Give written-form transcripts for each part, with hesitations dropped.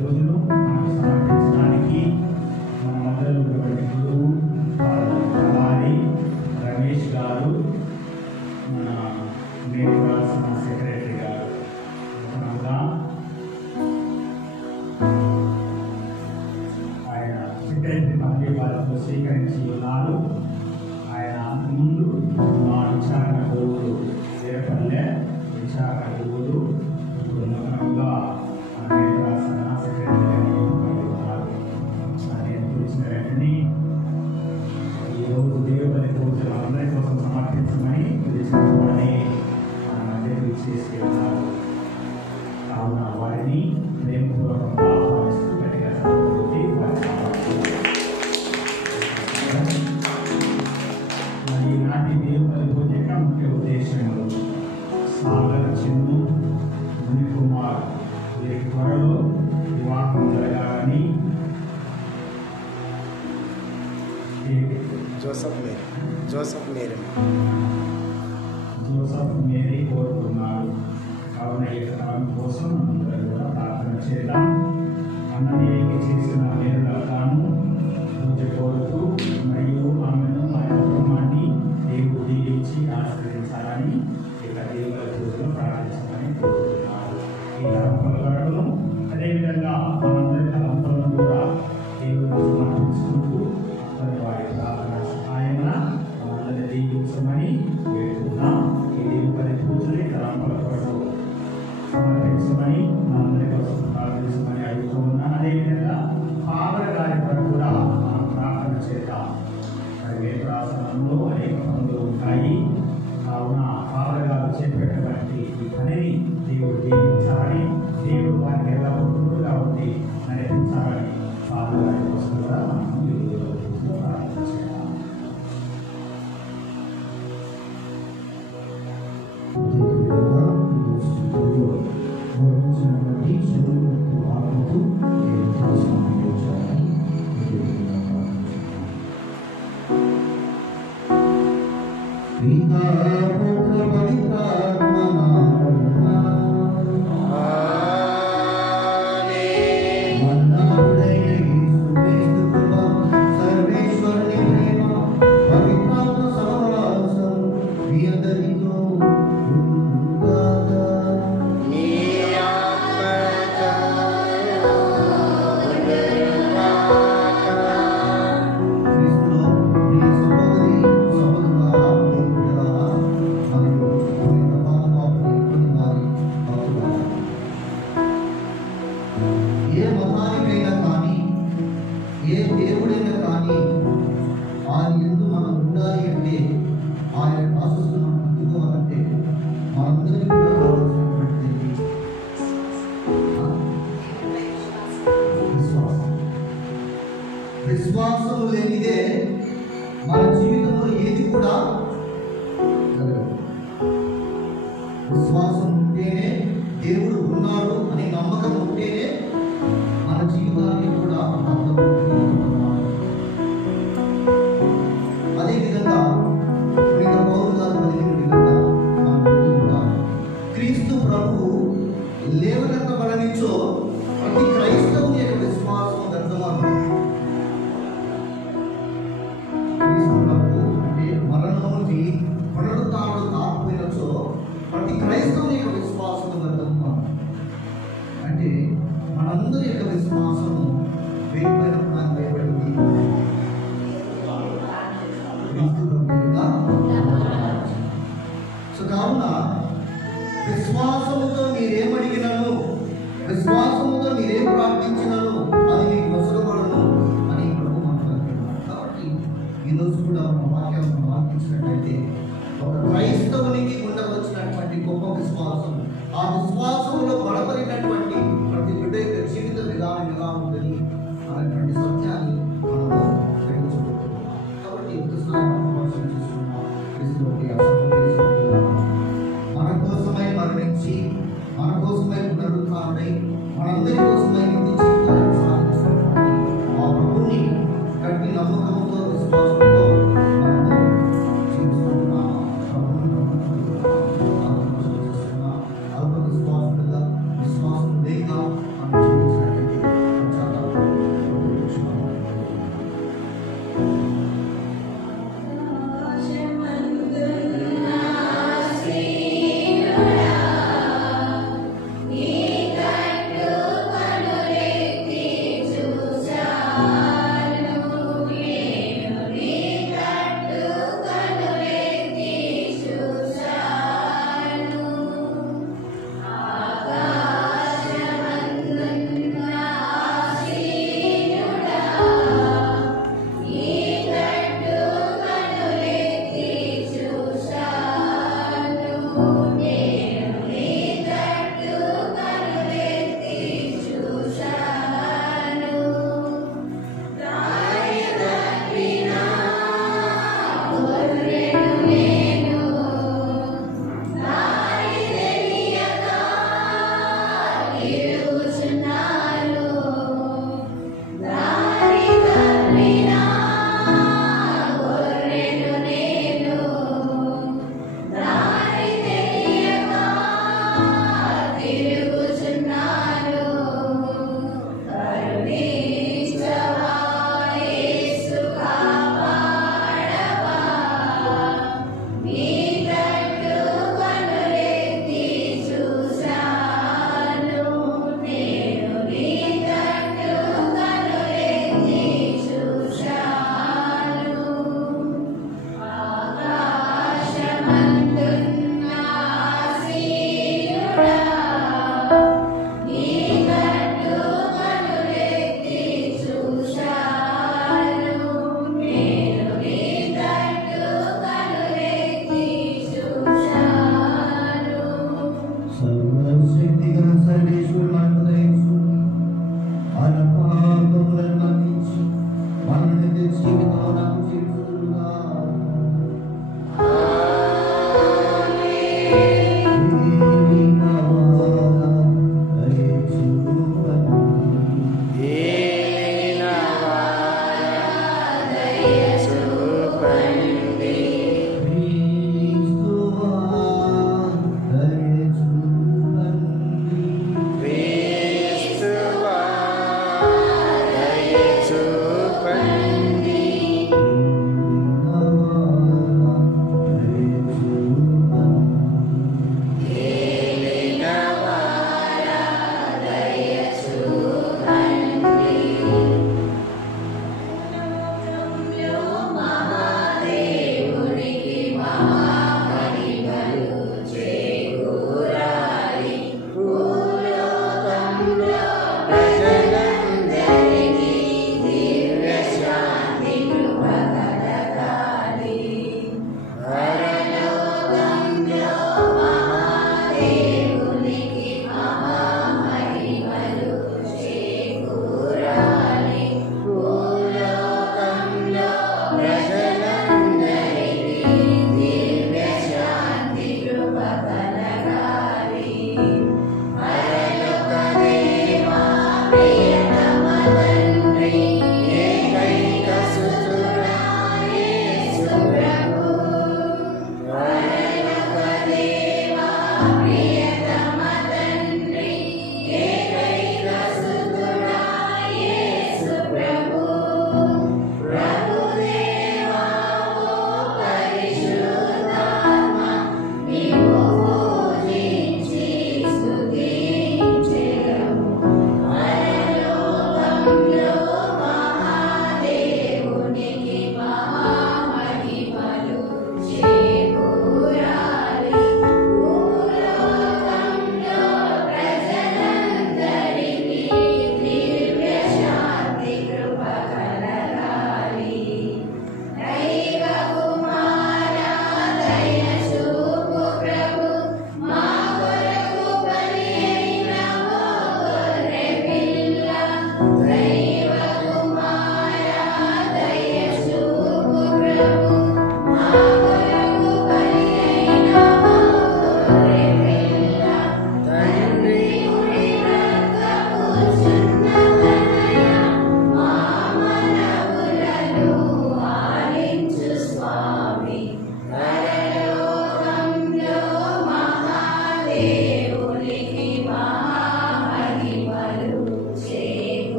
రోజులు మనకు సమర్పించడానికి మన మధ్యలో ఉన్నటువంటి గురువు కళారి రమేష్ గారు, మన నేటి రాసిన సెక్రటరీ గారు నూతనంగా ఆయన సెక్రటరీ పదవి వారితో స్వీకరించి ఉన్నారు. ఆయన ముందు మా విచారణ గురువులు వీరపల్లె విచారణ గురువులు ఇప్పుడు నూతనంగా మన నేటి రాసిన సెక్రటరీగా నియమించబడి ఉన్నారు. నేను పిలిచిన వెంటనే ఈరోజు దేవుని పూజలు అందరి కోసం సమర్పించమని పిలిచినటువంటి మన మధ్యకు ఇచ్చేసి ఉన్నారు. కావున వారిని ప్రేమపూర్వకంగా ఆహ్వానిస్తూ గట్టిగా చదువుతుంది. మరి ఈనాటి దేవుని పూజ యొక్క ముఖ్య ఉద్దేశములు సాగర్ చిన్ను ముని కుమార్ వీరికి త్వరలో వివాహం జరగాలని జోసఫ్ మేరీ కోరుతున్నారు. కావున ఈ కాలం కోసం అందరూ కూడా ప్రార్థన చేద్దాం. అన్నయ్యకి చేసిన మేలులను పూజ కోరుతూ మరియు ఆమెను మా కుటుంబాన్ని దేవుడు దీవించి ఆశీర్వదించాలని ఇక దేవుల పూజలో ప్రార్థించమని కోరుతున్నారు. ఈ తలంపులను అదేవిధంగా మనందరి తలంపులను కూడా దేవుడిని సమర్పించుకుంటూ అందరి వారి ప్రార్థన సహాయమున మనందరినీ దీవించమని వేడుకుంటున్నాం. ఈ దేవుని పూజని తలంపుల కొరకు సమర్పించమని మనందరి కోసం ప్రార్థించమని అడుగుతూ ఉన్నాను. అదేవిధంగా ఫాదర్ గారి కొరకు కూడా మనం ప్రార్థన చేద్దాం. మరి వేదరాసనంలో అనేక పనులు ఉంటాయి. కావున ఫాదర్ గారు చేపట్టినటువంటి ఈ పనిని దేవుడు దీవించాలని, దేవుడు వారికి ఎల్లప్పుడూగా ఉండి నడిపించాలని ఫాదర్ గారి కోసం కూడా మనం ఈ రోజులో ప్రార్థన చేద్దాం. విశ్వాసము లేనిదే మన జీవితంలో ఏది కూడా జరగదు. విశ్వాసం ఉంటేనే దేవుడు ఉన్నాడు అనే నమ్మకం ఉంటేనే మన జీవితాన్ని కూడా అదేవిధంగా పౌలు గారు పలికిన విధంగా క్రీస్తు ప్రభు లేవనెత్తబడనిచో ప్రతి క్రైస్తవుని యొక్క విశ్వాసం వ్యర్థమను. మరణముని పునరుత్థానుడు కాకపోయినచో ప్రతి క్రైస్తవుని యొక్క విశ్వాసం వ్యర్థము. అంటే మనందరి యొక్క విశ్వాసము వేడిపోయినప్పుడు నాకు భయపడింది. సో కావున విశ్వాసముతో మీరేమడిగినను, విశ్వాసముతో మీరేం ప్రార్థించినను అది మీకు వసూలుపడను అని ప్రభు మాట్లాడుతున్నారు. కాబట్టి ఈరోజు కూడా మన వాక్యాలను వాక్యించినట్లయితే ఒక క్రైస్తవునికి ఉండవలసినటువంటి గొప్ప విశ్వాసం, ఆ విశ్వాసంలో బలపడినటువంటి ప్రతి బిడ్డ యొక్క జీవిత విధానం ఎలా ఉందని అనేటువంటి సత్యాన్ని మనము గ్రహించబోతున్నాం. కాబట్టి ఒకసారి ఆలోచన చేసుకున్నాం. మన కోసమై మరణించి మన కోసమై పునరుత్థానుడై మనందరి కోసమై నిత్య జీవితాన్ని సాధించినటువంటి ఆ ప్రభువుని గట్టి నమ్మకంతో విశ్వాసంతో మనము జీవిస్తున్నాం. అల్ప విశ్వాసులుగా విశ్వాసం లేక మనం జీవించినట్లయితే ఈ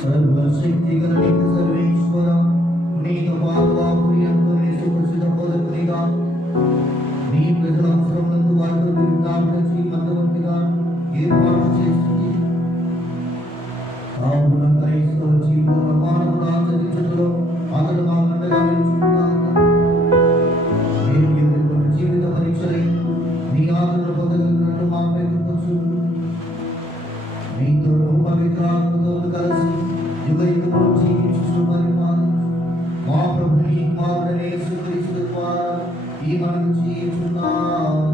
सर्वशक्ति गणित सर्वेश्वर నీతో పాటు ప్రియంతో సుప్రసిద్ధ బోధకునిగా నీ ప్రజల అవసరములకు వారితో విజ్ఞాపించి మధ్యవర్తిగా ఏర్పాటు చేసింది. కావున క్రైస్తవ జీవిత ప్రమాణములు ఆచరించడంలో అతడు మా గంటగా నిలుచుకున్నాక మీరు ఎదుర్కొన్న జీవిత పరీక్షలై నీ ఆదరణ పొందగలిగినట్టు మాపై కృపచు మీతో పవిత్ర ఆత్మతో కలిసి యుగ యుగములు జీవించు పరిపాలించు మా ప్రభుని కుమారుడైన యేసుక్రీస్తు ద్వారా ఈ మనము చేయుచున్నాము.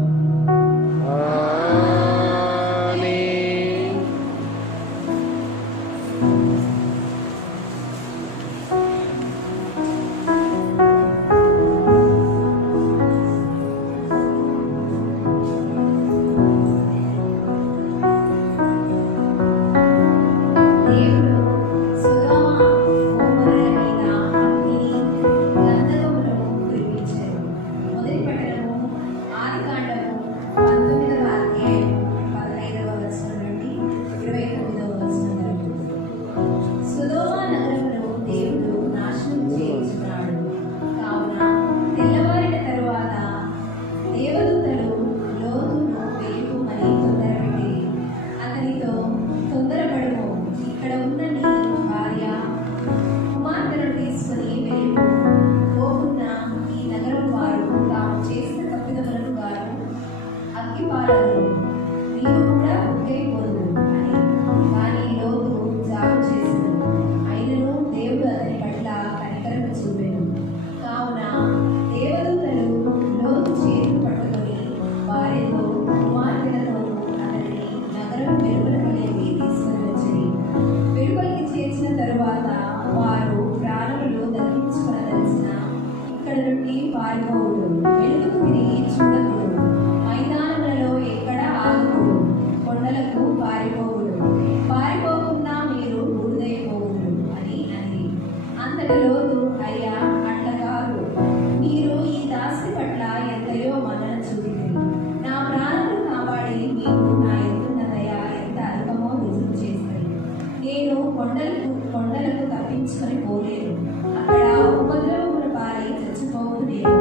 కొండలకు తప్పించుకొని పోలేదు. అక్కడ ఉపద్రవముల పాలి చచ్చిపోవు నేను.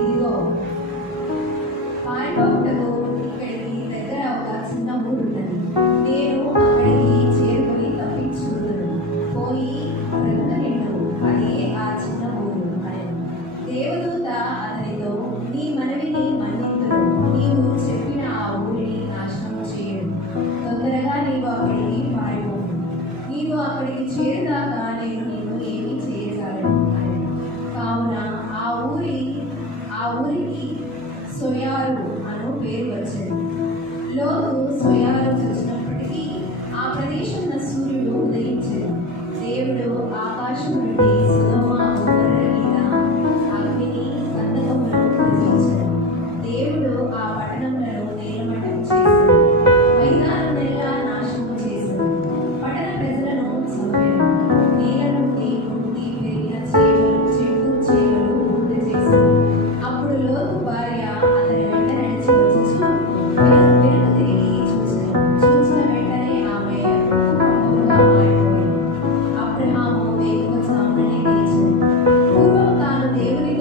ఇదిగో పారిపోవుటకు ఇక్కడికి దగ్గర ఒక చిన్న ఊరు ఉన్నది. నేను అక్కడికి చేరుకొని తప్పించుకున్నాను. పోయి బ్రతకనిండు, అదే ఆ చిన్న ఊరు అని. దేవదూత అతనితో, నీ మనవిని మన్నింతును, నీవు చెప్పిన ఆ ఊరిని నాశనం చేయడు. తొందరగా నీవు అక్కడికి పారిపో, నీవు అక్కడికి చేరుదాకా నేను నిన్ను ఏమీ చేయగలను అని. కావున ఆ ఊరికి సోయారు అను పేరు వచ్చింది. లోతు సోయారు చూసినప్పటికీ ఆ ప్రదేశంలో సూర్యుడు ఉదయించింది. దేవుడు ఆకాశం నుండి సొదొమ గొమొర్రా మీద అగ్నిని గంధకములను కురిపించాడు. దేవుడు ఆ పట్టణములను నేలమట్టం చేశాడు, మైదానములెల్లా నాశనం చేశాడు. పట్టణ ప్రజలను చంపాడు. నేల నుండి పుట్టి పెరిగిన చెట్టు చేమలు బూడిద చేశాడు. అప్పుడు లోతు భార్య అతని వెంట నడిచి వచ్చి వెనుక తిరిగి చూసిన వెంటనే ఆమె కమ్మగా మారిపోయింది. అబ్రహాము వేకువజాముననే లేచాడు. పూర్వం తాను దేవుని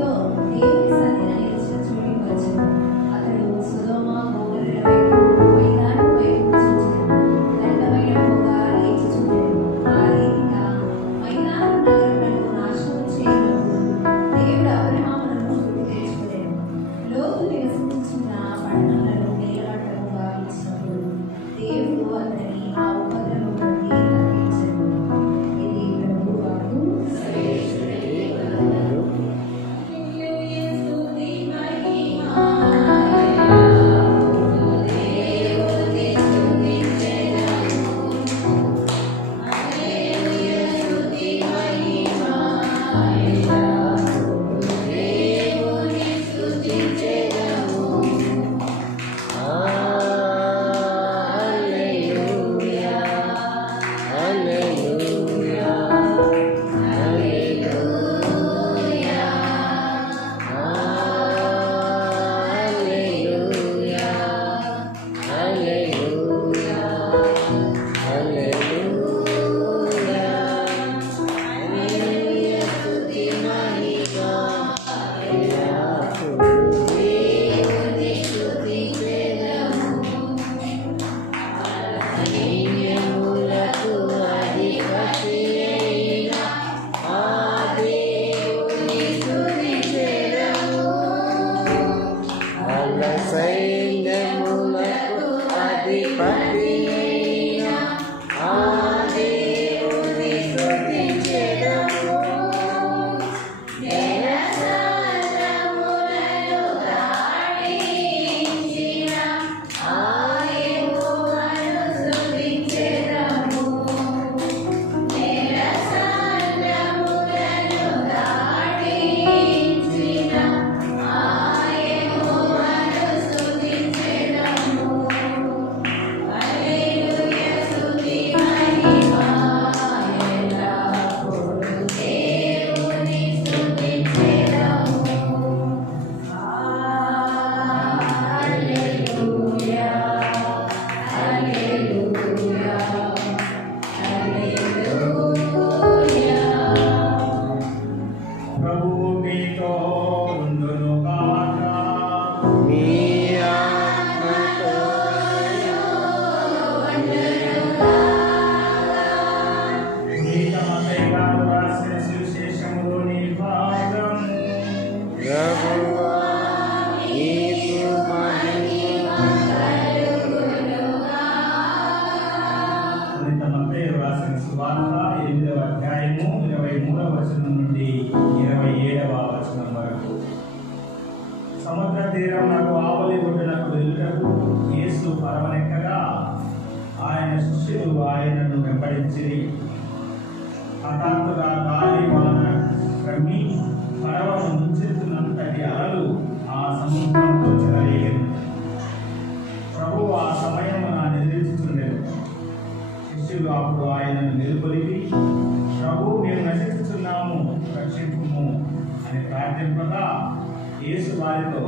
సన్నిధిని నిలిచిన చోటికి వచ్చాడు. అతడు సొదొమ గొమొర్రా వైపు, మైదానం వైపు చూచాడు. దట్టమైన పొగ లేచి చూడాడు. ఆ రీతిగా మైదానం నగరులను నాశనం చేయనప్పుడు దేవుడు అబ్రహామును గుర్తు తెచ్చుకున్నాడు. లోతు నివసించిన పట్టణములను నేలమట్టముగా ఇచ్చినప్పుడు దేవుడు అతన్ని ఆ ఉపద్రవం నుండి తప్పించాడు. ఇది ప్రభువు వాక్కు. సముద్ర తీరం నాకు ఆవలి ఒడ్డునకు వెళ్ళుటకు యేసు పరవనెక్కగా ఆయన శిష్యులు ఆయనను వెంబడించిరి. హఠాత్తుగా గాలి వాన క్రమ్మి పడవను ముంచెత్తునంతటి అలలు ఆ సముద్రంలో చెలరేగెను. ప్రభువు ఆ సమయమున నిద్రించుచుండెను. శిష్యులు అప్పుడు ఆయనను నిలుకొలిపి, ప్రభు మేము నశించుచున్నాము, రక్షింపుము అని ప్రార్థింపగా యేసు వారితో,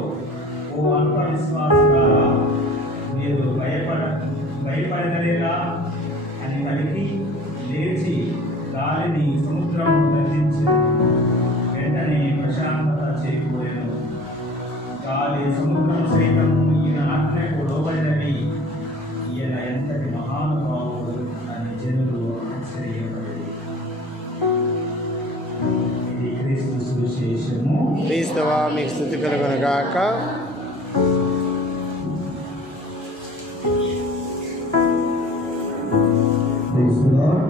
ఓ అల్ప విశ్వాసులారా, మీరు భయపడలేరా అని పలికి లేచి గాలిని సముద్రము గర్జించి వెంటనే ప్రశాంతత చేకూరెను. గాలి సముద్రం సైతము ఈయన ఆజ్ఞకు లోబడినవి, ఈయన ఎంతటి మహానుభావుడు అని జనులు ఆశ్చర్యపడేది. ఇది క్రీస్తు సువిశేషము. క్రీస్తువా మీకు స్తుతి కలుగును గాక. Praise the Lord.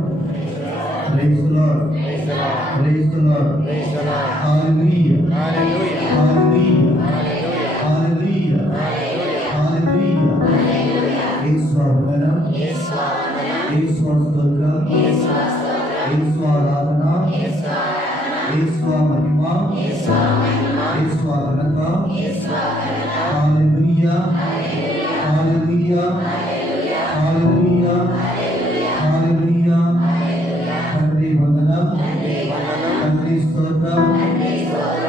Praise the Lord. Praise the Lord. Praise the Lord. Praise the Lord. Hallelujah. Hallelujah. Hallelujah. Hallelujah. Hallelujah. Hallelujah. యేసు వందనం. యేసు స్తోత్రం. యేసు ఆరాధన. యేసు మహిమ. యేసు ఘనత. హల్లెలూయా. హల్లెలూయా. హల్లెలూయా. హల్లెలూయా. తండ్రి వందనం. తండ్రి స్తోత్రం.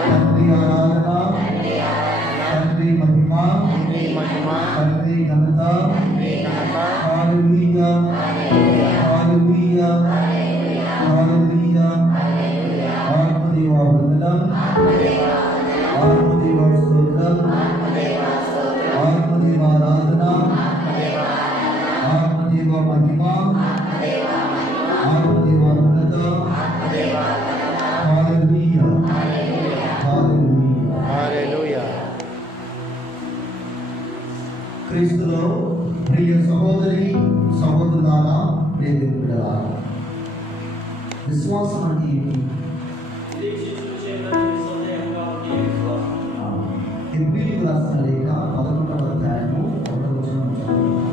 తండ్రి ఆరాధన. తండ్రి మహిమ. తండ్రి ఘనత. హల్లెలూయా. హల్లెలూయా. హల్లెలూయా. ఆత్మదేవ వందనం. ఆత్మదేవ స్తోత్రం. ఆత్మదేవ ఆరాధన. ఆత్మదేవ మహిమ. ఆత్మదేవ ఘనత. హల్లెలూయా. హల్లెలూయా. Hallelujah. క్రీస్తులో ప్రియ సహోదరి సహోదరులారా, ప్రియ బిడ్డలారా, విశ్వాసం అంటే ఏంటి? హెబ్రీయులకు రాసిన లేఖ 11వ అధ్యాయము 1వ వచనం చదువుదాం.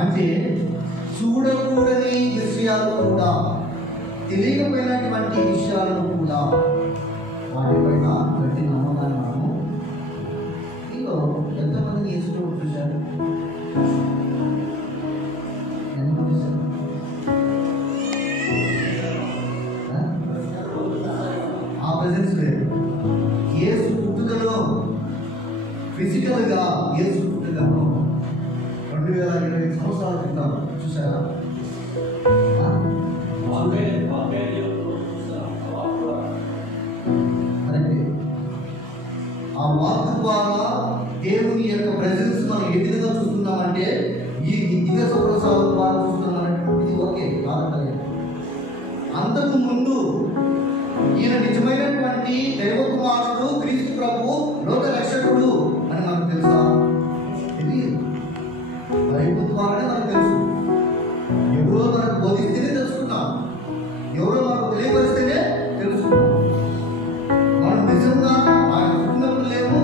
అంటే చూడకూడని విషయాలు కూడా, తెలియకపోయినటువంటి విషయాలను కూడా వాటిపైన గట్టి నమ్మకాన్ని మనము మీలో ఎంతమందిని యేసులో చూశారు? ఎంతమంది చూశారు? ఆ ప్రెజెన్స్ లేదు. యేసు పుట్టుకలో ఫిజికల్గా యేసు పుట్టుకలో 2025 సంవత్సరాల క్రితం చూసారా? అంటే ఆ వాక్ ద్వారా దేవుని యొక్క ప్రెజెన్స్ మనం ఏ విధంగా చూస్తున్నామంటే ఈ దివ్య సంవత్సరాల ద్వారా చూస్తున్నామంటే ఇది ఓకే కాదంటే, అంతకు ముందు ఈయన నిజమైనటువంటి దైవ కుమారుడు క్రీస్తు ప్రభు లోక రక్షకుడు అని మనకు తెలుసా? తెలియదు. బైబిల్ ద్వారానే మనకు తెలుసు. ఎవరో మనకు బోధిస్తేనే తెలుసుకున్నాం, ఎవరో మనకు తెలియపరిస్తేనే తెలుసుకున్నాం. మనం నిజంగా ఆయన పుట్టినప్పుడు లేము,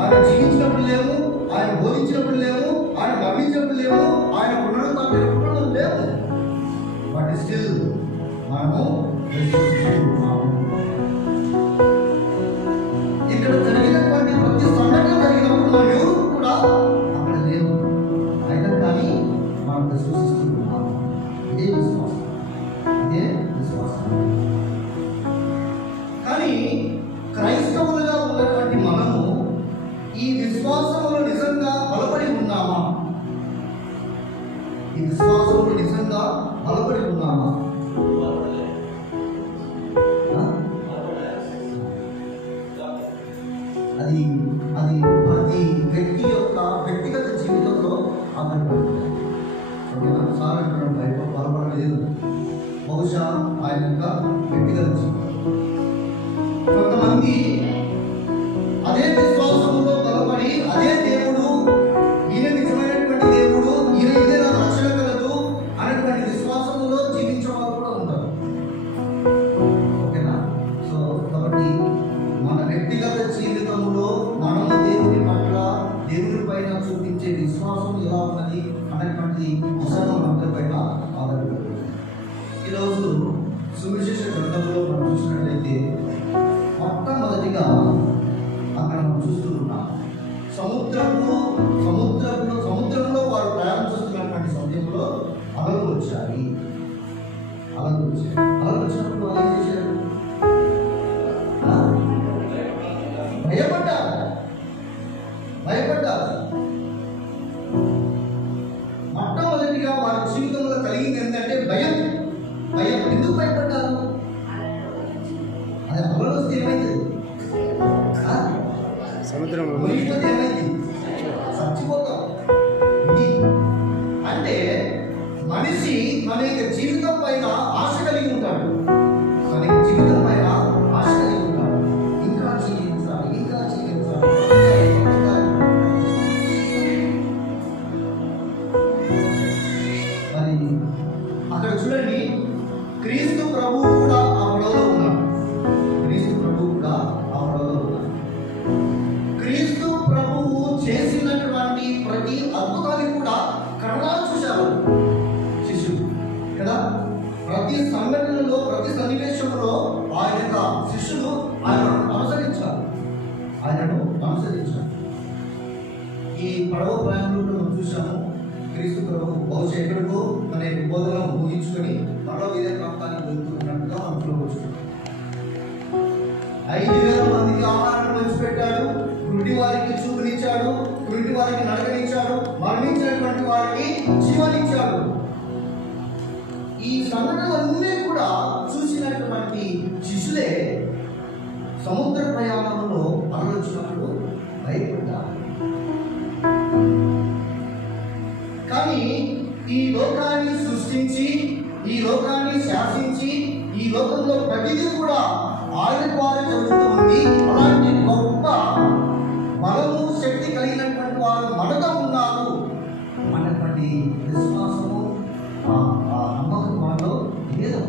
ఆయన జీవించినప్పుడు లేము, ఆయన బోధించినప్పుడు లేము, ఆయన నమ్మించినప్పుడు లేము, ఆయన పునరుద్ధరణ లేము. బట్ స్టిల్ మనము విశ్వసిస్తున్నాము. ఇక్కడ జరిగినటువంటి ప్రతి సంఘటన జరిగినప్పుడు మనం ఎవరు కూడా అక్కడ లేవు, అయినా కానీ మనం విశ్వసిస్తున్నాము. ఇదే విశ్వాసం, ఇదే విశ్వాసం. కానీ క్రైస్తవులుగా ఉన్నటువంటి మనము ఈ విశ్వాసంలో నిజంగా బలపడి ఉన్నామా? ఈ విశ్వాసంలో నిజంగా బలపడి ఉన్నామా? అది అది ప్రతి వ్యక్తి యొక్క వ్యక్తిగత జీవితంలో ఆధారపడుతుంది. ఓకేనా? సార్ అంటున్నాడు బలపడలేదు, బహుశా ఆయన యొక్క వ్యక్తిగత జీవితం. కొంతమంది అదే విశ్వాసంలో బలపడి అదే దేవుడు, ఈయన నిజమైనటువంటి దేవుడు, ఈయన ఇదే నా రక్షణ కలదు అనేటువంటి విశ్వాసంలో జీవించే వాళ్ళు కూడా ఉంటారు. ఓకేనా? సో కాబట్టి సముద్రంలో వారు ప్రయాణం చేస్తున్నటువంటి సమయంలో అలలు వచ్చాయి. అలలు వచ్చినప్పుడు వాళ్ళు ఏం చేశారు? భయపడ్డారు. మొట్టమొదటిగా వారి జీవితంలో కలిగింది ఏంటంటే భయం. ఎందుకు భయపడ్డారు? అది అలలు వస్తే ఏమైంది? సముద్రంలో ఏమైంది? చచ్చిపోతాం. అంటే మనిషి మన యొక్క జీవితం పైన ఆశ కలిగి ఉంటాడు. మన యొక్క జీవితం పైన ఆశ కలిగి ఉంటాడు. ఇంకా జీవించాలి. మరి అక్కడ చూడండి, క్రీస్తు ప్రభువు కూడా ఆ పడవలో ఉన్నాడు. క్రీస్తు ప్రభువు చేసినటువంటి ప్రతి అద్భుతాన్ని కూడా కళ్ళారా చూశారు శిష్యులు కదా. ప్రతి సంఘటనలో, ప్రతి సన్నివేశంలో ఆయన యొక్క శిష్యులు ఆయనను అనుసరించారు. ఈ పడవ ప్రయాణంలో మనం చూసాము, క్రీస్తు ప్రభు బహుశా ఎక్కడికో తన యొక్క బోధనను ఊహించుకొని మరో వేరే ప్రాంతానికి వెళ్తున్నట్టుగా మనం చూడవచ్చు. 5,000 మందికి ఆహారం పంచిపెట్టాడు. గుడ్డి వారికి చూపునిచ్చాడు, గుడ్డి వారికి నడకనిచ్చాడు, మరణించినటువంటి వారికి జీవనిచ్చాడు. ఈ సంఘటనలన్నీ కూడా చూసినటువంటి శిష్యులే సముద్ర ప్రయాణంలో అలొచ్చినప్పుడు భయపడ్డారు. కానీ ఈ లోకాన్ని సృష్టించి, ఈ లోకాన్ని శాసించి, ఈ లోకంలో ప్రతిదీ కూడా ఆయన ద్వారా జరుగుతూ ఉంది. అలాంటి గొప్ప బలము, శక్తి కలిగినటువంటి వారు మనతో ఉన్నారు అన్నటువంటి విశ్వాసము, నమ్మకం వాళ్ళు లేదు.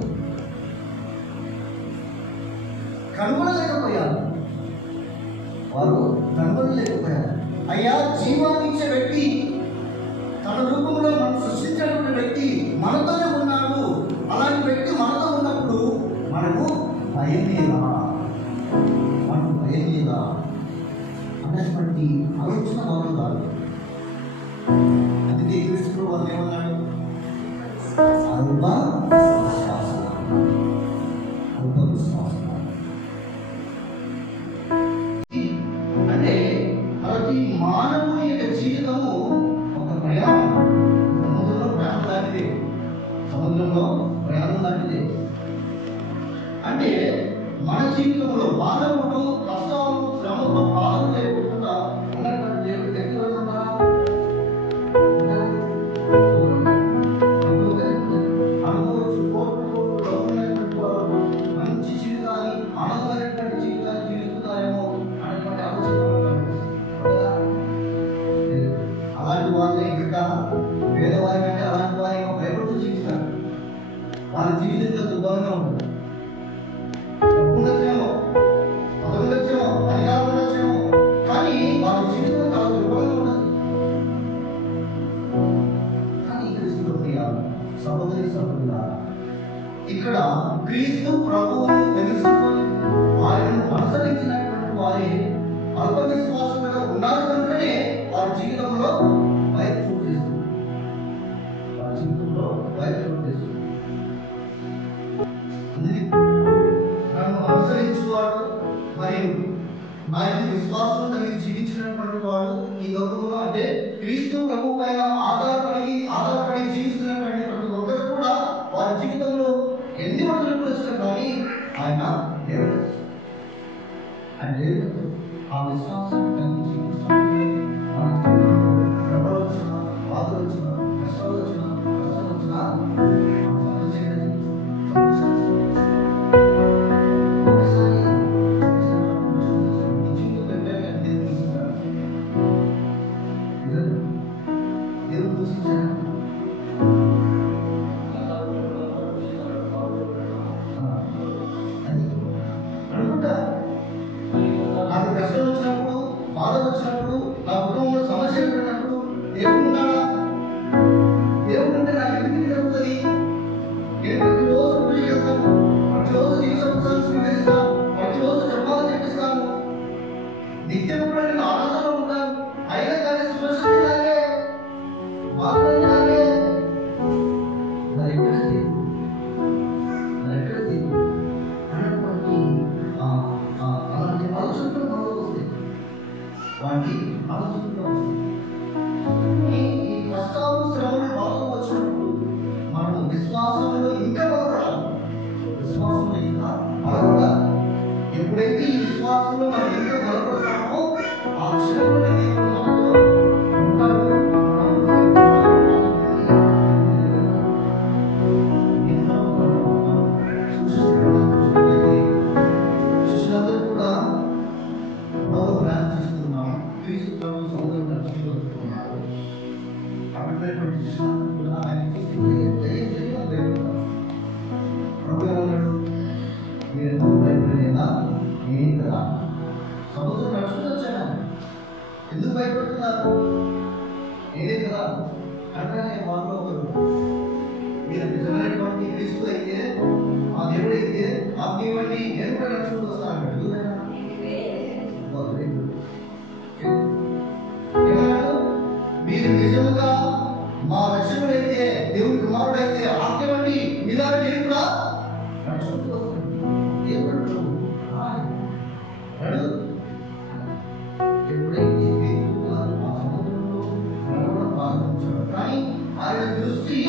కనుగొనలేకపోయారు. అయ్యా, జీవాన్నిచ్చే వ్యక్తి, తన రూపంలో మనం సృష్టించినటువంటి వ్యక్తి మనతోనే ఉన్నాడు. అలాంటి వ్యక్తి మనతో ఉన్నప్పుడు మనకు భయం లేదా అన్నటువంటి ఆలోచన వాళ్ళు కాదు. అందుకే క్రీస్తు వాళ్ళు ఏమన్నాడు? అల్ప విశ్వాసం. అంటే ప్రతి మానవుని యొక్క జీవితము ఒక ప్రయాణం. సముద్రంలో ప్రయాణం లాంటిదే. అంటే మన జీవితంలో మానవుడు కష్టాలు, శ్రమతో బాధలు లేకుండా ఉన్నటువంటి దేవుడు ఎక్కడ ఉన్నారా? మంచి జీవితాన్ని, ఆనందమైనటువంటి జీవితాన్ని జీవిస్తున్నారేమో అనేటువంటి ఆలోచన. అలాంటి వాళ్ళే ఇంకా పేదవారి కంటే అలాంటి వారి భయపడుతూ జీవిస్తారు. వాళ్ళ జీవితంలో దుర్భంగా ఉంటుంది. ఉండొచ్చేమో, పదవుండొచ్చేమో, అధికారం ఉండొచ్చేమో, కానీ వాళ్ళ జీవితం చాలా దుర్భంగా ఉండదు. కానీ క్రీస్తు సహోదరులారా, ఇక్కడ క్రీస్తు ప్రభువుని తెలుసుకొని ఆయనను అనుసరించినటువంటి వారే అల్ప విశ్వాసంగా ఉన్నారు కనుకనే వారి జీవితంలో బయట చోటు చేస్తుంది. నన్ను అనుసరించేవాడు మరియు ఆయన విశ్వాసం కలిగి జీవించినటువంటి వాడు ఈ లోకంలో, అంటే క్రీస్తు ప్రభు పైన ఆధారపడి జీవిస్తున్నటువంటి ప్రతి ఒక్కరు కూడా వారి జీవితంలో ఎన్ని వందలు వచ్చినా కానీ ఆయన దేవుడు. ఆ విశ్వాసం అలాంటి ఆలోచనలో ఈ కష్టాలు శ్రమలు బాగా వచ్చినప్పుడు మనం విశ్వాసంలో ఇంకా బలపడాలి. విశ్వాసంలో ఇంకా బలపడాలి. ఎప్పుడైతే ఈ విశ్వాసంలో మనం ఇంకా బలపడతామో ఆ క్షణంలో దేవుడు మనతో ఉంటాడు. శిష్యులందరూ కూడా ప్రార్థిస్తున్నాం. క్రీస్తు ప్రభు సముద్రం నడుచుకుంటున్నారు. అక్కడటువంటి శిష్యులందరూ కూడా ఆయన ప్రభు ఏమన్నాడు? మీరు ఎందుకు భయపడలేదా? నేనే కదా. సముద్రం నడుచుకుంటూ వచ్చాను. ఎందుకు భయపడుతున్నారు? నేనే కదా. అనగానే వాళ్ళు ఒకరు, మీరు నిజమైనటువంటి క్రీస్తు అయితే, ఆ దేవుడు అయితే ఆత్మీయవండి, నేను కూడా నడుచుకుంటూ వస్తాను. మీరు నిజంగా మా రక్షకుడైతే, దేవుడి కుమారుడైతే ఆత్మవండి, మీలాగా నేను కూడా నడుచుకుంటూ వస్తాను. దేవుడు ఎప్పుడైతే ఆ సముద్రంలో నడవడం ప్రారంభించాడు, కానీ ఆయన దృష్టి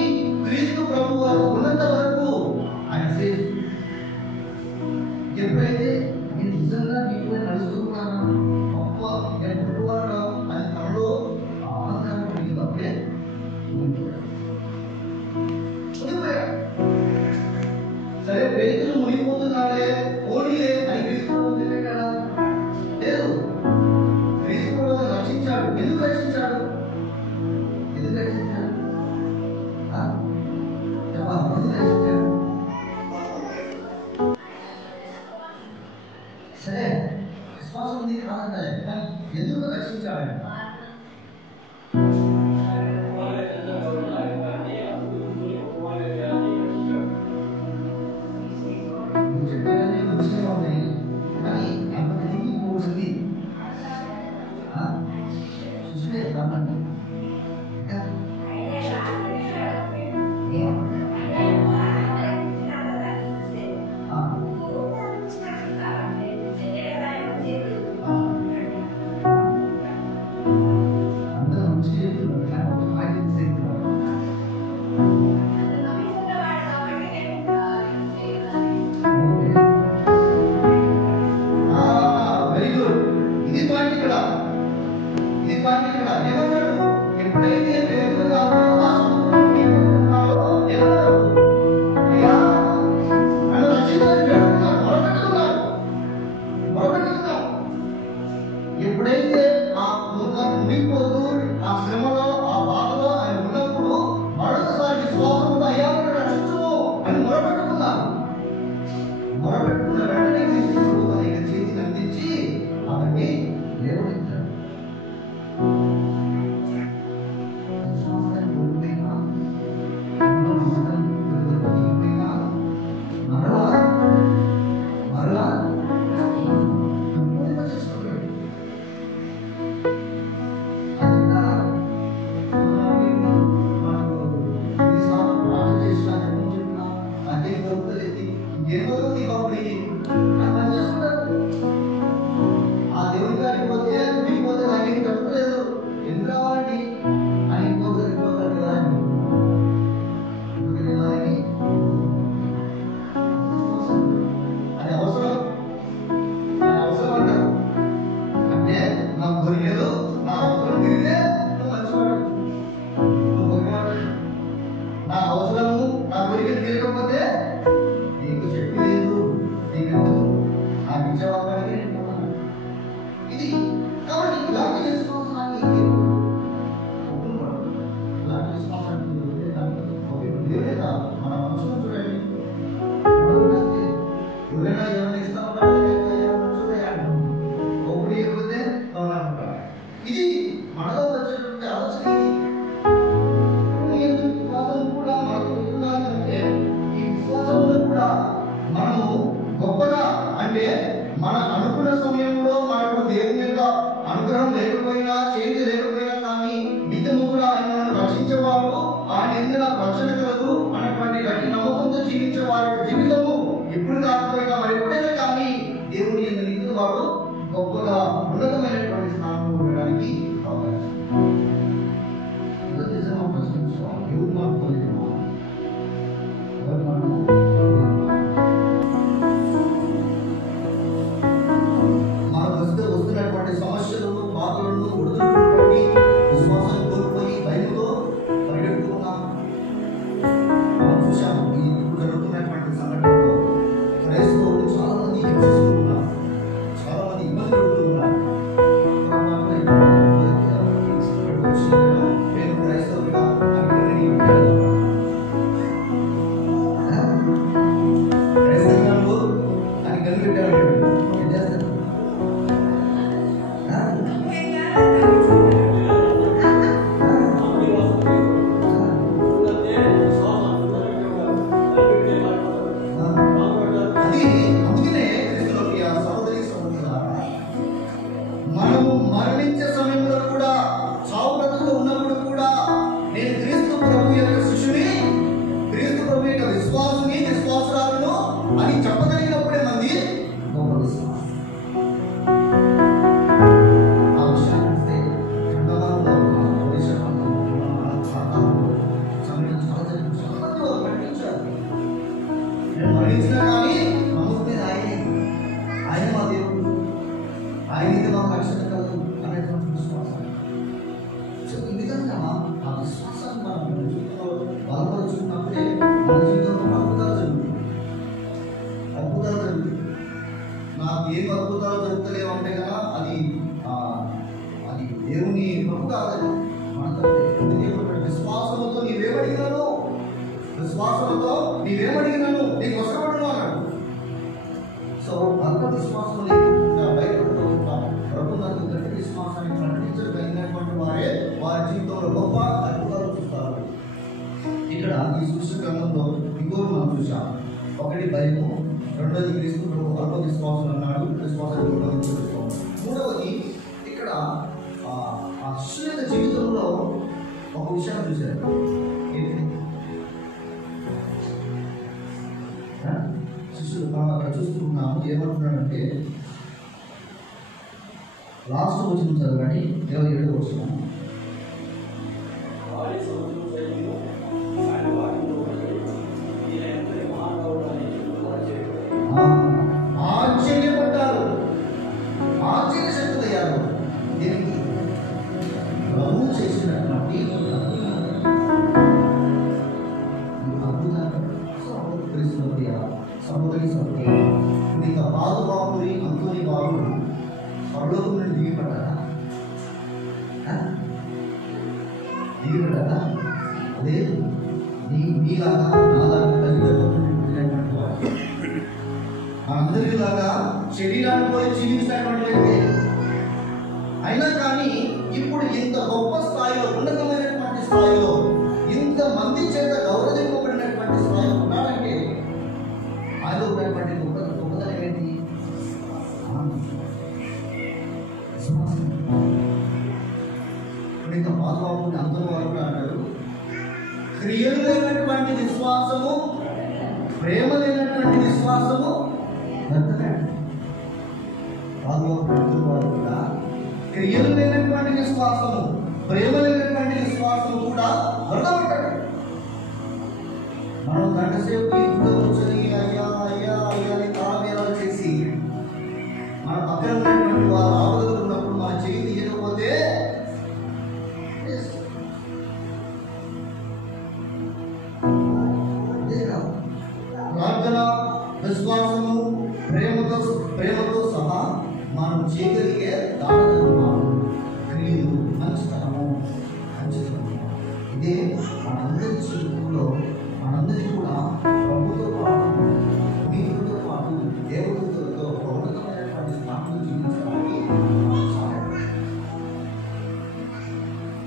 క్రీస్తు ప్రభు వారు ఉన్నంత వరకు ఆయన సేవ. ఎప్పుడైతే నేను నిజంగా నీకు నడుస్తున్నాను, గొప్ప నేను గురువాడు అని తనలో ఆనందాన్ని కలిగినప్పుడే సరే పేదలు మునిగిపోతున్నాడే, ఓడిలే అని క్రీస్తు కదా. లేదు, క్రీస్తు రక్షించాడు. ఎందుకు రక్షించాడు? ఎందుకు రక్షించాడు? సరే విశ్వాసం ఉంది కాదంటే, కానీ ఎందుకు రక్షించాడు? చెప్పేది విషయం ఉన్నాయి, కానీ అంతమంది పోతుంది చూసే రమ్మండి. అందరూ మంచి చేస్తున్నారు, కానీ ఒక మాట చేస్తున్నారు. Very good. ఇది పాయింట్ ఇక్కడ. ఇది పాయింట్ ఇక్కడ. ఏమన్నాడు? ఎప్పుడైతే దేవుడుగా ఎప్పుడైతే ఆ మునిగిపోతూ ఆ శ్రమలో ఆ బాధలో ఆయన ఉన్నప్పుడు మరొకసారి విశ్వాసంలో అయ్యా రక్షించు అని మొరపెట్టుకున్నారు. మొరపెట్టుకున్న వెంటనే క్రీస్తు చేతిని అందించి అవన్నీ లేవనెత్తాడు. దేవుని ప్రభు కాదని మనకంటే విశ్వాసంతో నీవేమడిగినాను, విశ్వాసంతో నీవేమడిగినాను నీకు వసపడను అన్నాడు. సో అల్ప విశ్వాసం లేకుండా భయపడుతూ ఉంటాం. ప్రభు నాకు గట్టి విశ్వాసాన్ని ప్రకటించగలిగినటువంటి వారే వారి జీవితంలో గొప్ప అద్భుతాలు చూస్తారు. ఇక్కడ ఈ సృష్టి క్రమంలో ఇంకోటి మనం చూసాం. ఒకటి భయము, రెండోది క్రీస్తు ప్రభు అల్ప విశ్వాసం అన్నాడు, విశ్వాసం. మూడవది ఇక్కడ ఆ శిష్యుల జీవితంలో ఒక విషయాన్ని చూశారు. ఏంటి శిష్యులు అక్కడ చూస్తున్నాము. ఏమంటున్నాడంటే లాస్ట్ వచ్చిన చదవండి 27 వచ్చిన ఆశ్చర్యపడ్డారు, ఆశ్చర్యశక్తులయ్యారు. దీనికి ప్రభు చేసినటువంటి సహోదరి సభ్యులు ఇంకా బాధుబాబుని అంతోని బాబు పరలోకం నుండి దిగిపడ్డారా? దిగిపడ్డారా? లేదు. మీలాగా నాలాగా తల్లిదండ్రులైనటువంటి వారు మనందరిలాగా శరీరాన్ని పోయి జీవించినటువంటి వ్యక్తి అయినా కానీ ఇప్పుడు ఇంత గొప్ప స్థాయిలో, ఉన్నతమైనటువంటి స్థాయిలో, ఇంతమంది చేత గౌరవింపబడినటువంటి స్థాయిలో ఉన్నాడంటే ఆయన ఉన్నటువంటి గొప్పదనం ఏంటి? ఇంకా బాధబాబుని అందరూ వారు కూడా అంటారు, క్రియలు లేనటువంటి విశ్వాసము, ప్రేమ లేనటువంటి విశ్వాసము బాధబాబు వారు కూడా క్రియలు లేనటువంటి విశ్వాసము, ప్రేమ లేనటువంటి విశ్వాసము కూడా వరదపడ్డాడు. మనం గంటసేపు ఇంట్లో కూర్చొని అయ్యా అయ్యా అయ్యా అని తాళమేళాలు చేసి మన పక్కన ఉన్నటువంటి వారు ఆపదలు ఉన్నప్పుడు మన చేయి తీయకపోతే ప్రార్థన, విశ్వాసము, ప్రేమతో సహా మనం చేయగలిగే దానధర్మాలు, క్రియలు, మంచితనము. ఇదే మనందరి జీవితంలో మనందరికీ కూడా ప్రభుతో పాటు, మీతో పాటు, దేవతలతో ఉన్నతమైనటువంటి స్థానంలో జీవించడానికి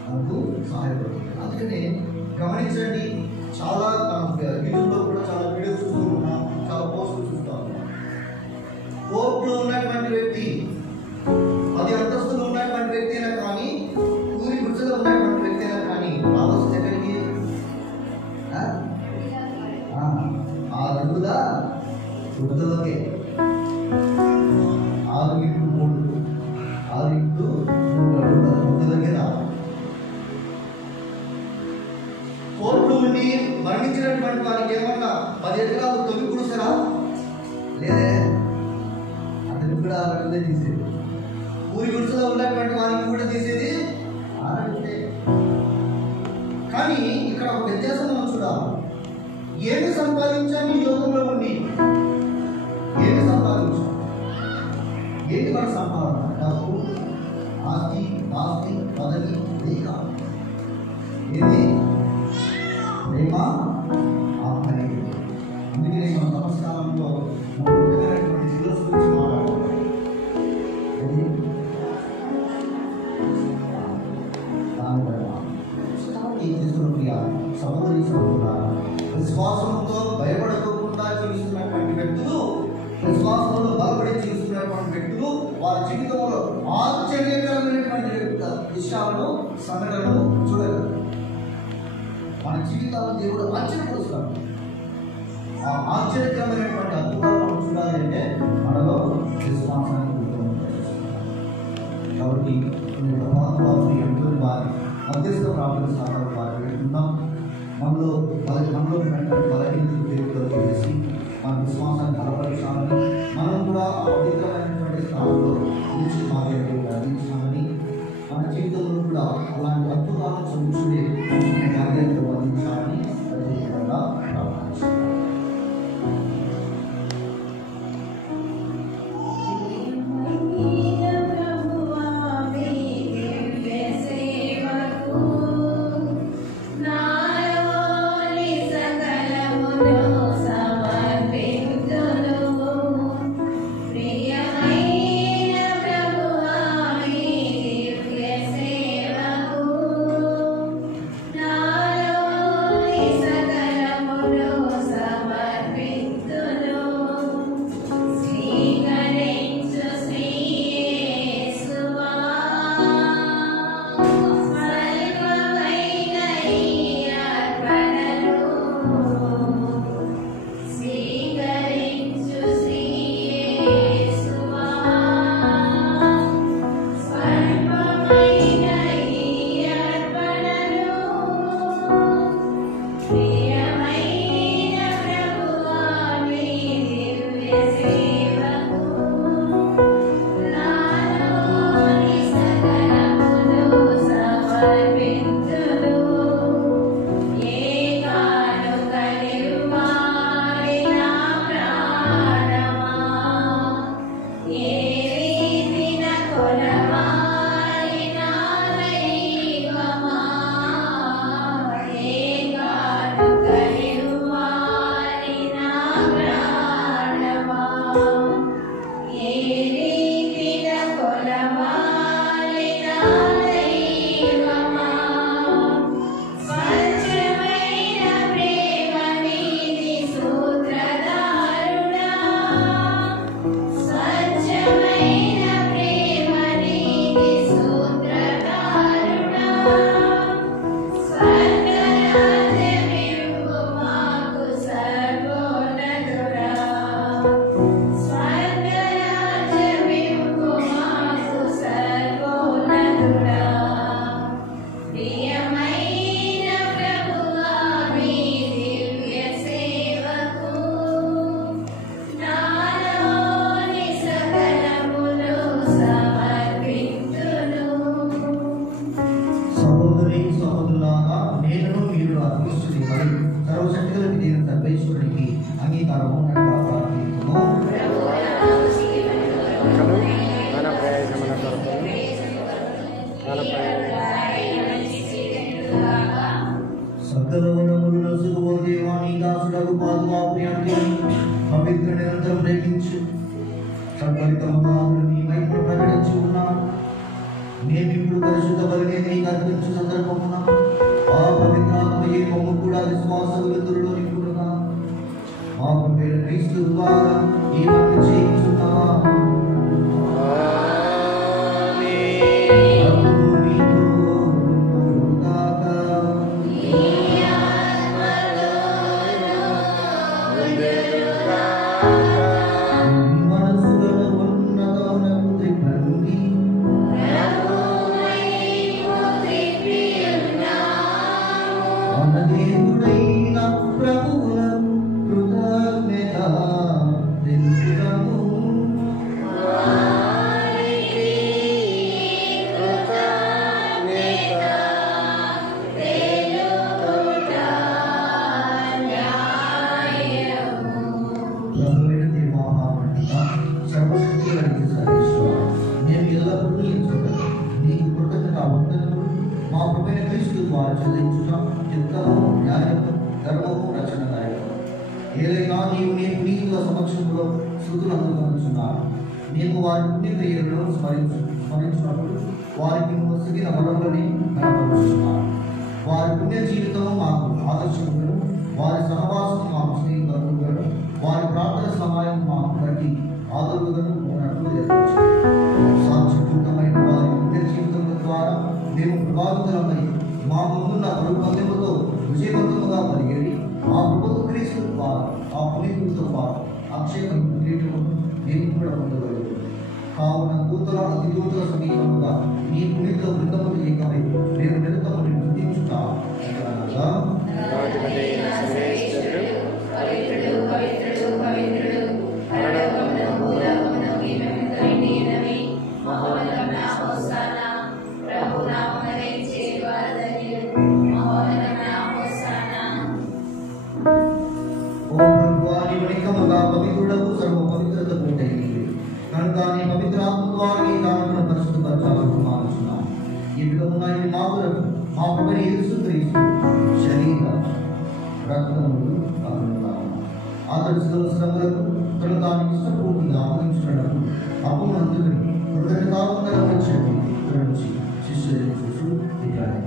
మనకు సహాయపడుతుంది. అందుకనే గమనించండి, చాలా యూట్యూబ్లో కూడా చాలా వీడియోస్ చూస్తూ ఉన్నాం, చాలా పోస్టులు చూస్తూ ఉన్నాం. కోర్టులో ఉన్నటువంటి వ్యక్తి, 10 అంతస్తులు ఉన్నటువంటి వ్యక్తి అయినా కానీ, ఊరి గుడిసెలో ఉన్నటువంటి వ్యక్తి అయినా కానీ రావాల్సింది ఎక్కడికి? 6 అడుగుల గుడిసెలోకే. 6 x 3 అడుగుల గుడిసెలోకే రావాలి. కోర్టు నుండి మరణించినటువంటి వారికి ఏమన్నా 10 ఎకరాలు తొలి గుడిసెరా? లేదే, అతనికి కూడా అక్కడే తీసేది. ఊరి గుడిసెలో ఉన్నటువంటి వారికి కూడా తీసేది ఆరంటే. కానీ ఇక్కడ ఒక వ్యత్యాసం మనం చూడాలి. ఏమి సంపాదించాం ఈ లోకంలో ఉండి? ఏమి సంపాదించాం? ఏంటి మన సంపాదన? డబ్బు, ఆస్తి, పదవి, ఏది? ప్రేమ, ఆత్మని. అందుకనే మన సంస్కారంలో ఫిలోసఫీ గురించి మాట్లాడాలి. సహోదరి సహోదరులారా, విశ్వాసంతో భయపడకుండా జీవిస్తున్నటువంటి వ్యక్తులు, విశ్వాసంలో బలపడి జీవిస్తున్నటువంటి వ్యక్తులు వారి జీవితంలో ఆశ్చర్యకరమైనటువంటి విషయాలను, సంఘటనలను చూడగలరు. మన జీవితాలను దేవుడు ఆశ్చర్యపరుస్తాడు. ఆ ఆశ్చర్యకరమైనటువంటి అద్భుతాలు మనం చూడాలి అంటే మనలో విశ్వాసాన్ని కాబట్టి ఎంతో వారి మధ్యస్థ ప్రార్థన స్థానాలు వారు పెట్టుకున్నాం. మనలో బలహీనతలు దేవుడితో చేసి మన విశ్వాసాన్ని బలపరచాలని, మనం కూడా ఆ పవిత్రమైనటువంటి స్థానంలో నిలిచి అందించాలని, మన జీవితంలో కూడా అలాంటి అద్భుతాలను చదువుకునే కార్యాలతో అందించాలని ప్రత్యేకంగా ప్రార్థించాలి. ప్రభువా సకల వరములు నసుగు దేవా నీ దాసుడకు పాదువాపుని పవిత్ర నిరంతరం రేపించు సత్ఫలితముగా నీ మహిమను ప్రకటించి ఉన్నాం. మేము ఇప్పుడు పరిశుద్ధ బలిని నీకు అర్పించు సందర్భమున ఆ పవిత్రాత్మయే మమ్ము కూడా విశ్వాస వెలుతురులో నింపుడుగా మా పేరు క్రీస్తు ద్వారా ఈ పని చేయించున్నాం. ఏదైనా నీవు నీ ప్రియుల సమక్షంలో శృతులు అందుకుంటున్నారు. మేము వారి పుణ్యక్రియలను స్మరించినప్పుడు వారికి మొసగిన వరములని కనపరుస్తున్నారు. వారి పుణ్య జీవితం మాకు ఆదర్శములను, వారి సహవాసం మాకు స్నేహితులను, వారి ప్రార్థన సహాయం మాకు బట్టి ఆదరులను సాక్షిభూతమైన వారి పుణ్య జీవితముల ద్వారా మేము ప్రభావితమై మా ముందున్న పరుపందెముతో విజయవంతముగా పరిగెడి ఆ ప్రభుత్వ క్రీస్తు ద్వారా ఆ పునీతులతో పాటు అక్షయ కిరీటమును మేము కూడా పొందగలము. కావున దూతల అతి దూతల సమీపముగా మీ పునీతుల బృందములు ఏకమై మేము నిరంతరం గుర్తించుతా పవిత్రుడకు సర్వ పవిత్రత పూర్తయింది కనుక నీ పవిత్రాత్మ ద్వారా ఈ కాలంలో పరిశుద్ధపరచాలని మానుచున్నాం. ఈ విధముగా ఈ మాకులకు మా ప్రభువైన యేసుక్రీస్తు శరీర రక్తములు ఆదర్శ శ్రమలకు తను తాను ఇష్టపూర్తిగా అప్పగించుకున్నప్పుడు అప్పుడు అందుకని కృతజ్ఞతావందనం చెప్పి గురించి శిష్యులను చూసు ఇట్లానే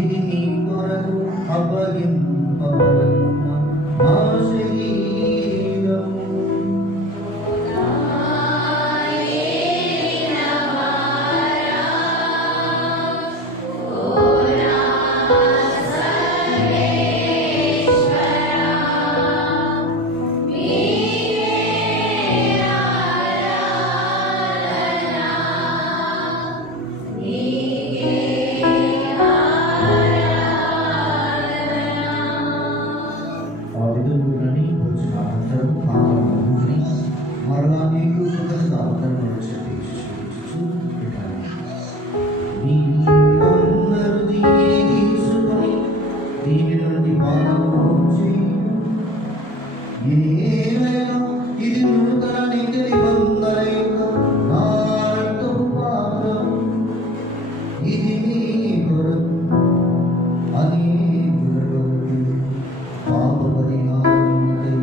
ఇది నీ కొరకు అప్పగింపబడుతున్న నా శరీరం. మరలా నీకు కృతజ్ఞతావందనములు చెప్పి మీరందరూ దీనిని తీసుకొని దీని నుండి పానము చేయుడు. ఏమైనా ఇది నూతన నిత్య నిబంధన యొక్క నా రక్తపు పాత్రం. ఇది మీ కొరకు అనేకుల కొరకు పాప పరిహారమునకై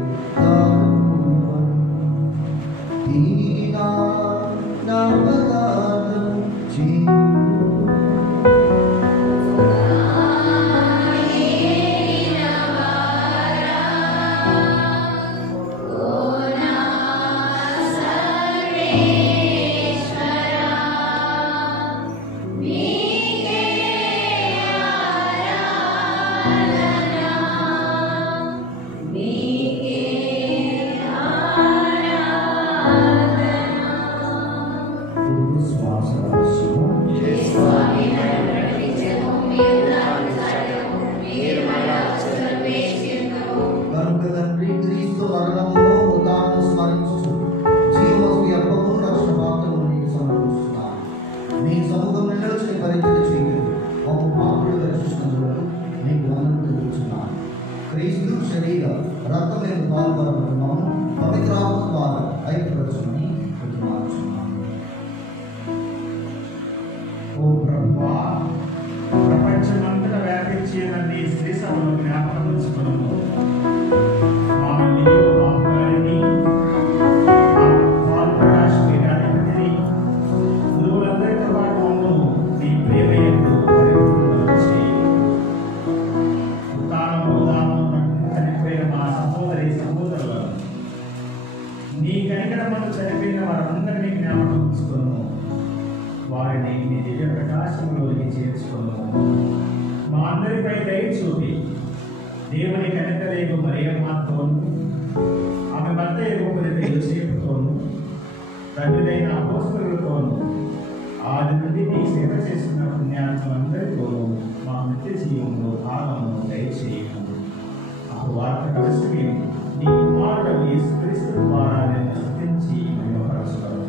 క్రీస్తు శరీర వారందరినీ జ్ఞాపకం ఉంచుకును, వారిని మీ దివ్య ప్రకాశంలోకి చేర్చుకును. మా అందరిపై దయ చూపి దేవుని కనికరేగు మరియమ్మతోను, ఆమె భర్త ఎగుపరిత యోసేపుతోను, తండ్రులైన అపోస్తలులతోను, ఆది నుండి మీ సేవ చేసిన పుణ్యాత్ములందరితోనూ మా నిత్య జీవంలో భాగమును దయచేయము. ఆ వార్త కలిసి నీ కుమారుడు యేసుక్రీస్తు ద్వారా నేను స్తుతించి మహిమపరచుతాను.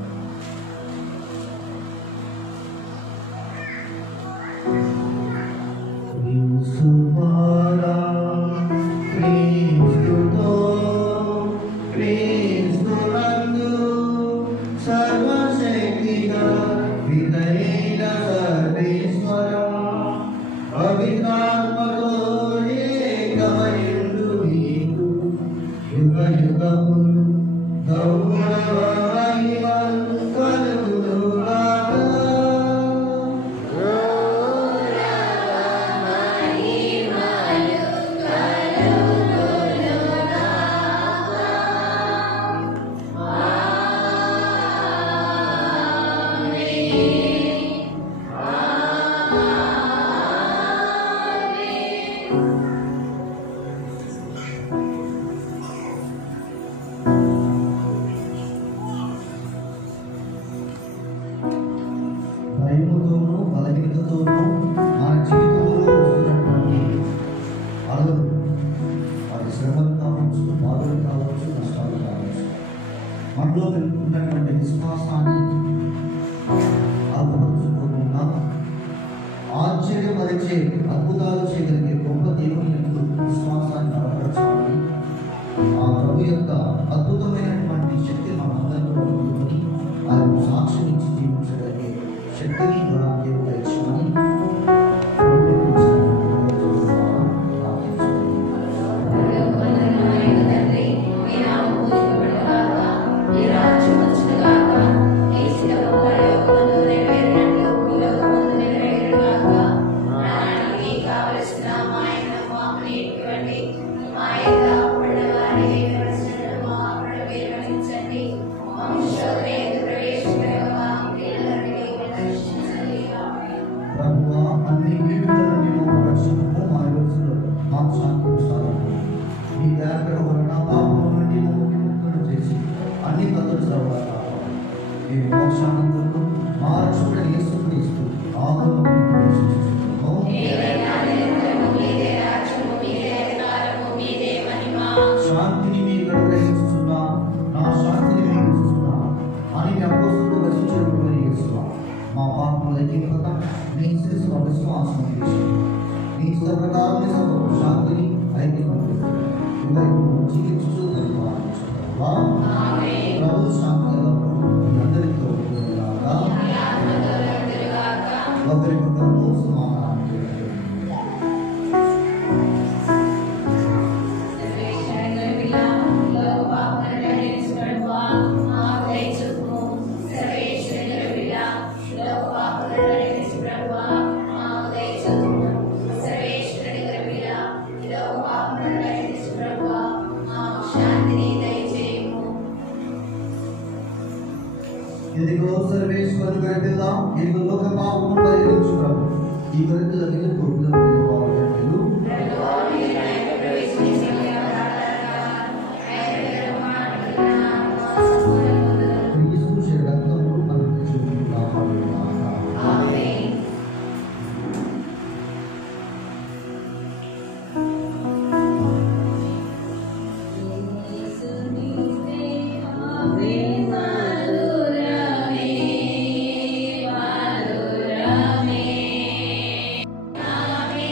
భయముతోనూ బలహీనతతోనూ మన జీవితంలో వస్తున్నటువంటి అలలు, అది శ్రమలు కావచ్చు, బాధలు కావచ్చు, నష్టాలు కావచ్చు, మనలో ఉన్నటువంటి విశ్వాసాన్ని అభివృద్ధిపోకుండా ఆశ్చర్యపరిచే అద్భుతాలు చేయగలిగే గొప్ప దేవుని యొక్క విశ్వాసాన్ని బలపరచాలి. ఆ ప్రభు యొక్క అద్భుతమైనటువంటి శక్తి మనందరిలో ఉందని ఆయన సాక్ష్యం ఇచ్చి జీవించగలిగే శక్తిని దేవుడు దయచేయమని ప్రభువా, అన్ని వీడుదలని మమ్మల్ని రక్షింపు, మా రోజుల్లో మాకు శాంతి ఇస్తాను. మీ దయాకర వలన పాపం నుండి మమ్మల్ని ముక్తులు చేసి అన్ని కథలు చదవాలి. మేము మోక్షానందంలో మా రక్షకుడు యేసుక్రీస్తు ఆదరణ శాంతిని మీకు అనుగ్రహిస్తున్నా, నా శాంతిని మీకు ఇస్తున్నా అని మీ అపోస్తలులు రచించినట్టు చేస్తున్నా. మా పాపముల లెక్కింపక నీ శిరస్సులో విశ్వాసం చేసి నీ ఇష్ట ప్రకారం శాంతిని ఐక్యం జీవించు ప్రభు శాంతి అందరితో ఒకరికొకరు సమాధానం ఇదిగో సర్వేశ్వరుని గొర్రెపిల్ల, ఇదిగో లోక పాపమును పరిహరించు ప్రభు. ఈ గొర్రెపిల్ల మీద గొర్రెలు క్రీస్తు శరీర రక్తములు మనకు చూపి కాపాడుగాక. ఆమేన్. Amen.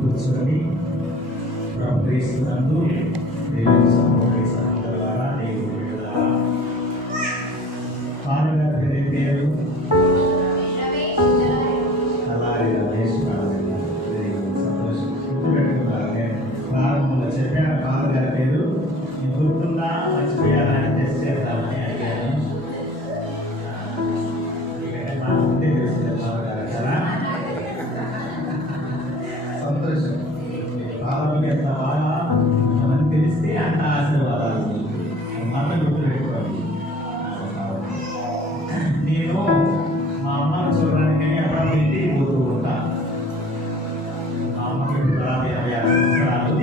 కూర్చొని ప్రవేశిస్తున్నందు దేవుని సహోదరి సహోదరులారా, దేవుని బిడ్డలారా, పాలగా పేరు అలాగే రమేష్ గారు సంతోషం గుర్తుపెట్టుకున్నారు. నేను ప్రారంభంలో చెప్పాను పాల గారి పేరు నేను గుర్తుందా మర్చిపోయాలని టెస్ట్ చేద్దామని అడిగాను. మాకుంటే తెలుస్తుంది పాల గారు కదా. సంతోషం. పాలకి ఎంత బాగా మనకు తెలిస్తే అంత ఆశీర్వాదాలు మాత్రం గుర్తుపెట్టుకోండి. నేను మా అమ్మను చూడడానికి అప్పుడప్పుడు ఇంటికి పోతూ ఉంటాను. మా అమ్మకి 56 సంవత్సరాలు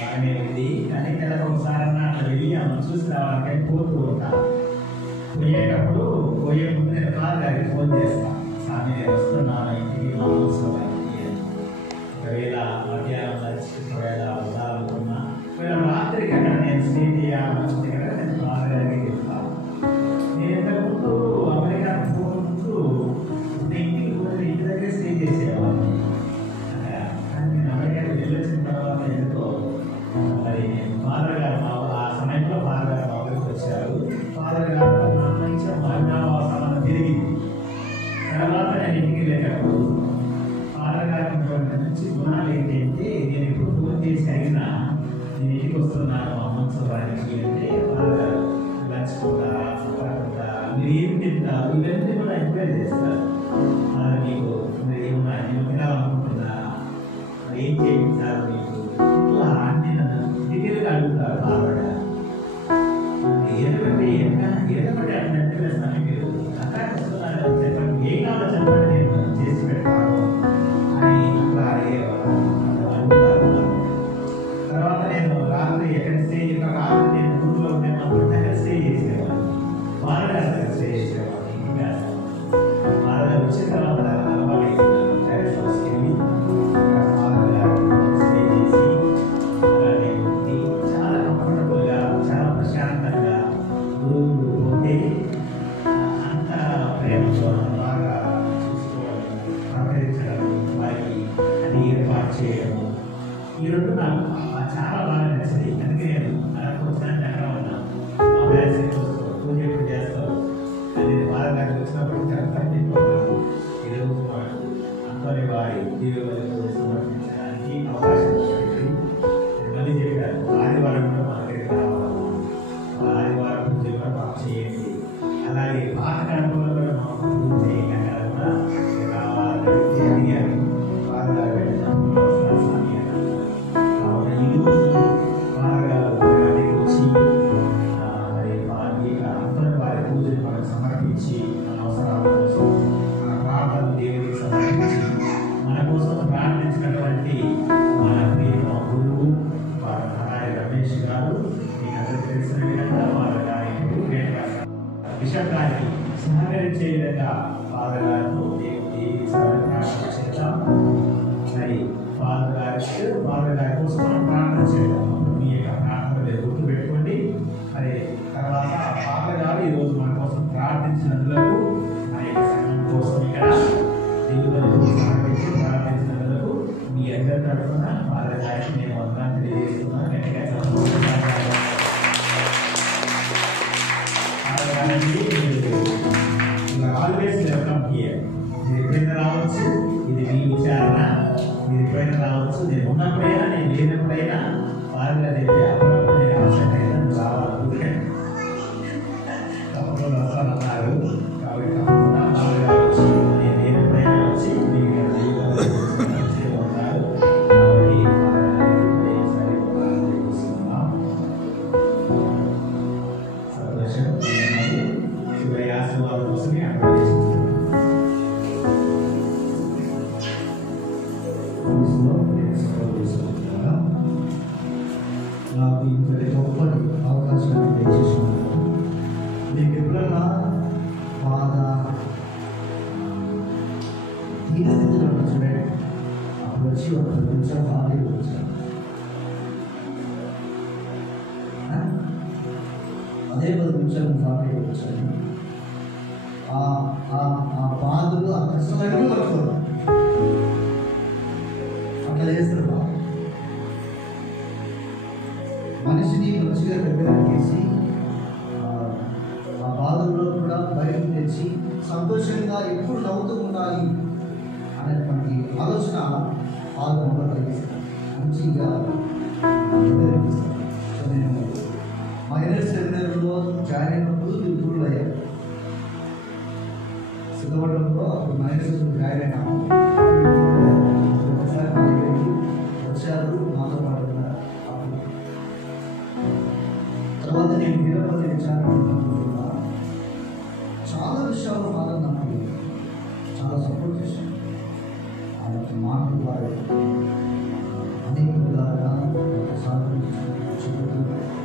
బాగానే ఉంది. కానీ నెలకు ఒకసారి అట్లా వెళ్ళి అమ్మను చూసి రావడానికి పోతూ ఉంటాను. పోయేటప్పుడు పోయే ముందు నేను కాల్ గారికి ఫోన్ చేస్తాను. స్వామి నేను వస్తున్నాను ఇంటికి మా ఉత్సవానికి. ఒకవేళ మధ్యాహ్నం వచ్చి ఒకవేళ వదాలనుకున్నా ఒకవేళ రాత్రికి అక్కడ నేను స్టే చేయాలనుకుంటే కదా నేను కాల్ గారికి చెప్తాను. నేను ఇంతకుముందు అమెరికా పోకముందు ఇంటికి పోతే ఇంటి దగ్గర స్టే చేసేవాడిని. కానీ నేను అమెరికాకి వెళ్ళొచ్చిన తర్వాత ఎందుకో మరి నేను ఫాదర్ గారు ఆ సమయంలో ఫాదర్ గారు మా ఊరికి వచ్చారు. ఫాదర్ గారు నా నుంచి మరణావాసన తిరిగింది. తర్వాత నేను ఇంటికి వెళ్ళేటప్పుడు ఫాదర్ గారి నుంచి గుణాలు ఏంటంటే నేను ఇప్పుడు ఫోన్ చేసి అడిగినా నేను ఇంటికి వస్తున్నాను అమ్మోత్సవానికి అంటే ఫాదర్ గారు లంచ్ కొంటారా మీరు ఏమి తింటారు ఇవన్నీ కూడా ఎంక్వైరీ చేస్తారు. మీకు మీరు ఏమన్నా నేను తినాలనుకుంటున్నా ఏం చేయించారు మీకు ఇట్లా అన్ని నన్ను డీటెయిల్గా అడుగుతారు ఫాదర్ గారు. ఏదొకటి అంటే వేస్తాను మీరు అక్కడ వస్తున్నారు చెప్పండి ఏం కావాలో చెప్పండి నేను చేసి పెడతాను అని అట్లా అడుగుతారు. తర్వాత నేను రాత్రి ఎక్కడ స్టే రాత్రి నేను ఊళ్ళో ఉండే మా దగ్గర స్టే చేసేవాడిని. ఫాదర్ గారి దగ్గర స్టే చేసేవాడిని. ఇంకా ఫాదర్ గారు వచ్చిన తర్వాత అలవాటు టెరెస్ హౌస్కి వెళ్ళి ఫాదర్ గారు స్టే చేసి అలాగే చాలా కంఫర్టబుల్గా చాలా ప్రశాంతంగా రోజు ఉంటే అంత ప్రేమతో బాగా చూసుకోవడం సహకరించడం వారికి అది ఏర్పాటు చేయడం ఈ రెండు నాకు చాలా బాగా నచ్చింది. అందుకే నేను నాకు వచ్చినట్టు అక్కడ ఉన్నాను. మా మ్యారేజ్ పూజ ఎప్పుడు చేస్తావు నేను ఫాదర్ గారికి వచ్చినప్పుడు చెప్పాను. ఈరోజు అంతని వారి జీవితంలో సమర్పించడానికి అవకాశం దొరికింది. నేను మళ్ళీ చెప్పాను ఆదివారం కూడా మా దగ్గరికి రావాలి. ఆదివారం పూజలు కూడా మాకు చేయండి. అలాగే పాత కాలంలో కూడా మాకు పూజ చేయకుండా కూడా రావాలని అడిగారు. ఫాదర్ గారు స్వామి అన్నారు. ఈరోజు ఫాదర్ గారు వచ్చి మరి అంతని వారి పూజలు మనకు సమర్పించి మన అవసరాల కోసం మన ప్రార్థనలు దేవుడికి సమర్పించి మన కోసం ప్రార్థించినటువంటి మన ప్రియమ గురువు వారి నారాయణ రమేష్ గారు మీకు అందరికీ తెలిసిన విధంగా వారి గారికి బిషప్ గారికి సహకరించే విధంగా ఫాదర్ గారితో దేవుడి ప్రార్థన చేద్దాం. మరి ఫాదర్ గారి కోసం మనం ప్రార్థన చేద్దాం. మీ యొక్క ప్రార్థన గుర్తుపెట్టుకోండి. మరి తర్వాత ఫాదర్ గారు ఈరోజు మన కోసం ప్రార్థించినందుకు మన యొక్క సంఘం కోసం ఇక్కడ దేవుని సహకరించి ప్రార్థించినందుకు మీ అందరి తరఫున ఫాదర్ గారికి నేను వందనాలు తెలియజేస్తున్నాను. గట్టిగా ఆల్వేస్ వెల్కమ్ హియర్. మీరు ఎప్పుడైనా రావచ్చు. ఇది మీ విచారణ. మీరు ఎప్పుడైనా రావచ్చు. నేను ఉన్నప్పుడైనా నేను లేనప్పుడైనా నాకు ఇంతటి గొప్పటి అవకాశాన్ని దయచేసినందుకు. మీకు ఎప్పుడన్నా బాధ దీనస్థితిలో ఉన్న చూడండి, అప్పుడు వచ్చి ఒక 10 నిమిషాలు బాగా వచ్చాను. అదే 10 నిమిషాలు బాగా వచ్చాను. ఆ బాధలు ఆ కష్టాలన్నీ పడుతుంది. అట్లా చేస్తారు బాధ. మనిషిని మంచిగా దగ్గర చేసి ఆ బాధల్లో కూడా బయటకు తెచ్చి సంతోషంగా ఎప్పుడు నవ్వుతూ ఉండాలి అనేటువంటి ఆలోచన ఆలోచనలో కలిగిస్తాను. మంచిగా దగ్గరిస్తాను. సో నేను మైనర్ సెమినార్లో జాయిన్ అయినప్పుడు గురువులు అయ్యారు. సిద్ధపడడంలో అప్పుడు మైనర్ సెమినార్ జాయిన్ అయినాము. ఒకసారి మా దగ్గరికి వచ్చారు, మాతో పాటు ఉన్నారు. తర్వాత నేను వీరపల్లి విచారణ చాలా విషయాలు బాగా నాకు చాలా సపోర్ట్ చేశాను. ఆయన మాటలు ద్వారా అనేక విధాలుగా చెబుతూ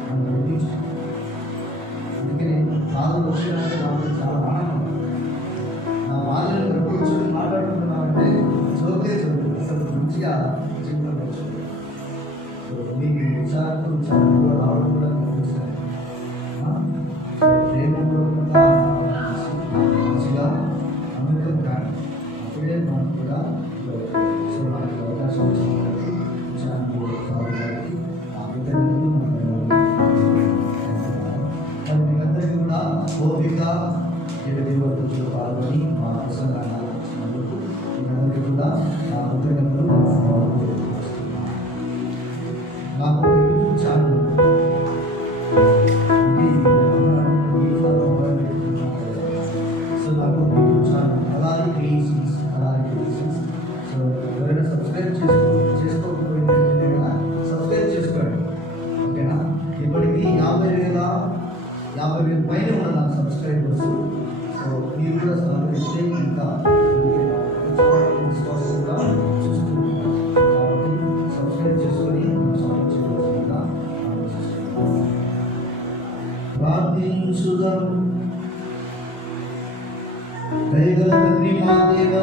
నన్ను నడిపించాను. అందుకని బాధలు వచ్చేదానికి నాకు చాలా ఆనందం. నా బాధలను ప్రపంచం మాట్లాడుతున్నానంటే చోటే చదువు అసలు మంచిగా జీవితంలో వచ్చింది. మీకు విచారణకు చాలా రావడం కూడా చూసాను. ప్రేమ మంచిగా అమృతం కాదు అప్పుడే మనకు కూడా సో మనకి అవకాశం వచ్చినట్టు విచారణకు రావడానికి ఆ విధంగా మీరందరికీ కూడా ఓపిక దేవుడిలో పాల్గొని మా ప్రసంగాన్ని ఆలోచించినందుకు మీరందరికీ కూడా నా కృతజ్ఞతలు నాకు యూట్యూబ్ ఛానల్ సో నాకు యూట్యూబ్ ఛానల్ అలాగే క్రియేషన్స్ సో ఎవరైనా సబ్స్క్రైబ్ చేసుకోకపోయిందంటే కదా సబ్స్క్రైబ్ చేసుకోండి, ఓకేనా? ఇప్పటికీ 50,000 పైన ఉన్న నాకు సబ్స్క్రైబర్స్. సో మీరు కూడా సహకరిస్తే ఇంకా కూడా చూస్తూ కాబట్టి సబ్స్క్రైబ్ చేసుకొని సపోర్ట్ చేయవలసిందిగా ఆలోచిస్తున్నాను. ప్రార్థించుదాం. దయగల తండ్రి మా దేవ,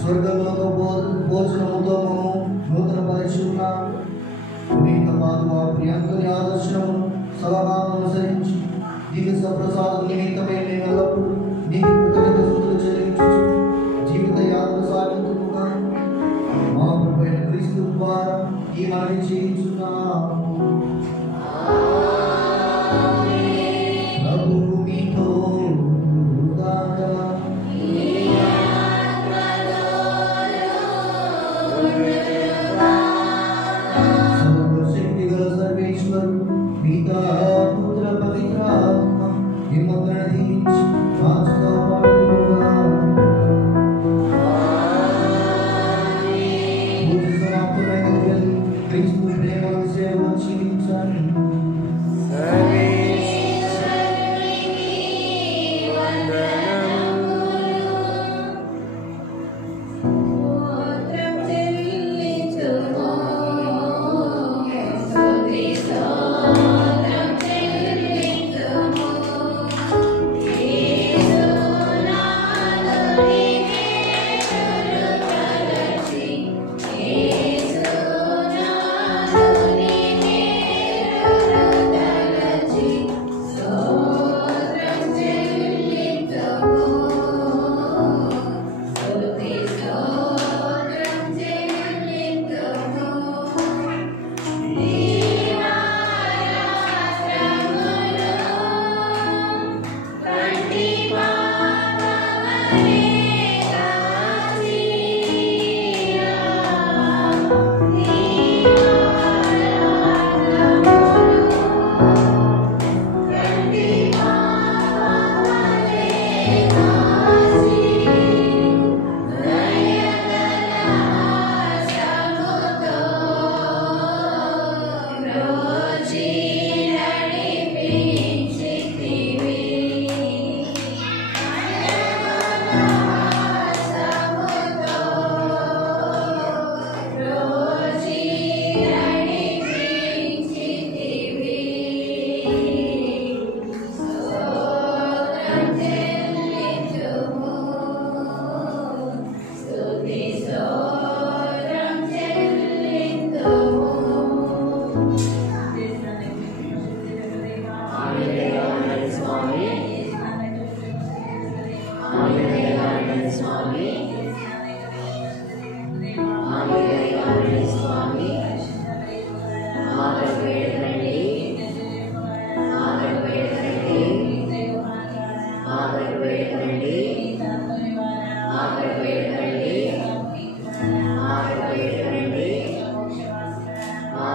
స్వర్గంలో భోజనముతో మమ్ము నూతన పరిశుభ్రం ప్రియాంకని ఆదర్శనము సలహాలను అనుసరించి దివ్య సప్రసాదం నిమిత్తమై మేము ఎల్లప్పుడూ నీకు కృతజ్ఞతలు చెల్లించుచు జీవిత యాత్ర సాగించుగా మా ప్రభువైన క్రీస్తు ద్వారా ఈ మనవి చేయించున్నాము. ప్రభువు మీతో ఉండుగాక. సర్వశక్తిగల సర్వేశ్వరుడు పితా పుత్ర పవిత్ర ఆత్మ మిమ్మల్ని దీవించి కాచుగా పాడుగా. పూజ సమాప్తమైన క్రీస్తు ప్రేమను సేవ జీవించండి.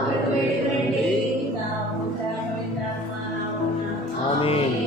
కొరకు వేడుకొనండి. పితా, పుత్ర, పవిత్రాత్మ నామమున. ఆమేన్.